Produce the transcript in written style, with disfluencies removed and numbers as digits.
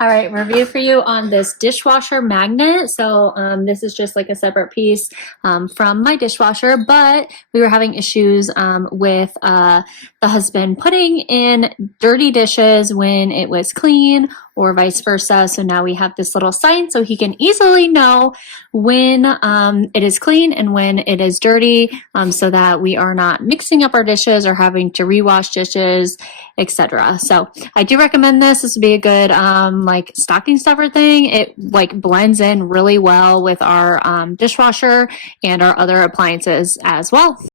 All right, review for you on this dishwasher magnet. So this is just like a separate piece from my dishwasher, but we were having issues with the husband putting in dirty dishes when it was clean or vice versa. So now we have this little sign so he can easily know when it is clean and when it is dirty, so that we are not mixing up our dishes or having to rewash dishes, etc. So I do recommend this. This would be a good like stocking stuffer thing. It like blends in really well with our dishwasher and our other appliances as well.